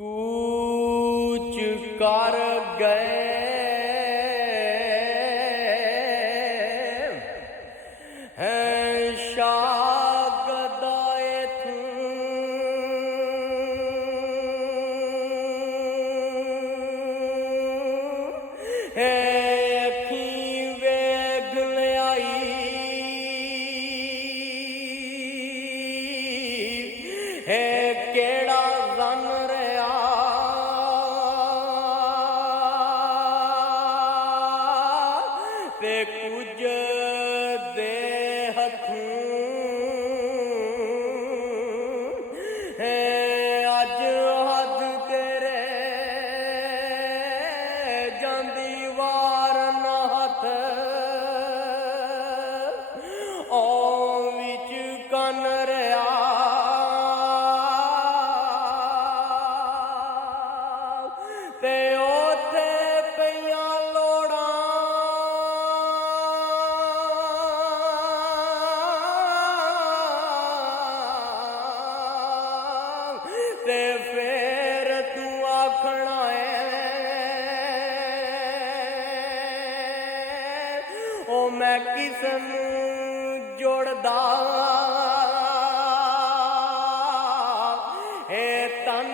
कूच कर गए हैं शागदाए तू है अखी वेग आई है केड़ा रन रहा ते कुछ दे हथों है अज हद तेरे जांदी वार ना हथ ओ विच कन रहा ते ओथे पईयां लोड़ां ते फेर तू आखना है ओ मैं किस नूं जोड़दा ए तन